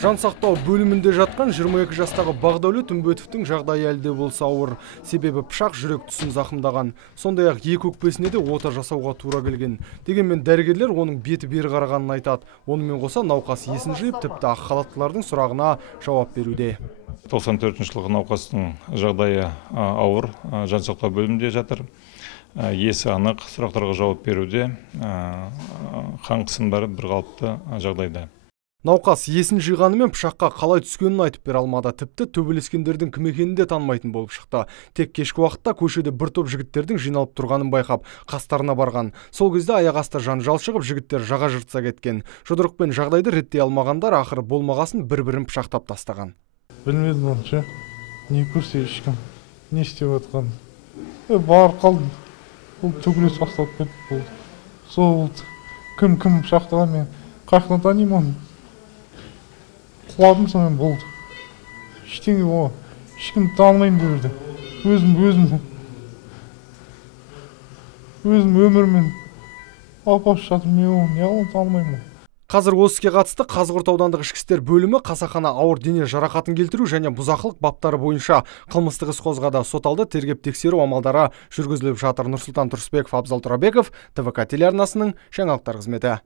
Жан сақтау бөлімінде жатқан 22 жастағы Бағдәулет Үмбетовтің жағдайы әлде болса ауыр. Себебі пышақ жүрек тұсын зақымдаған. Сондай-ақ екі өкпесіне де ота жасауға тура келген. Дегенмен дәрігерлер оның беті бері қарағанын айтады. Онымен қоса науқас есін жиып, тіпті ақ халаттылардың сұрағына жауап беруде. 94 жылғы науқастың жағдайы ауыр, жан сақтау бөлімінде жатыр. Есі анық, сұрақтарға жауап беруде, қан қысымы бары бірқалыпты жағдайда. Науқас есін жиғанымен пышаққа қалай түскенін айтып бере алмады. Тіпті төбелескендердің кім екенін де танымайтын болып шықты. Тек кешкі уақытта көшеде бір топ жігіттердің жиналып тұрғанын байқап, қастарына барған. Сол кезде аяқ асты жанжал шығып, жігіттер жаға жыртса кеткен. Жұдырықпен жағдайды реттей алмағандар ақыры болмағасын бір-бірін пышақтап тастаған. Білмедім онша, не көрсе ешкім, не істеп жатқан. Бар қалдым, ол төбелес басталып кетті. Сол кім пышақтаған, мен қаяқтан танимын оны. Құладым сонымен болды. Ештеңе о, ешкім танымаймын берді. Өзім өмірмен алпаш жатырмын, мен оны неғылын танымаймын. Қазір осы іске қатысты Қазығұрт аудандық ішкі істер бөлімі қасақана ауыр дене жарақатын келтіру және бұзақылық баптары бойынша қылмыстық іс қозғады. Сот алды тергеп тексеру амалдары жүргізіліп жатыр. Нұрсұлтан Тұрысбеков, Абзал Тұрабеков, ТВК телеарнасының жаңалықтар қызметі.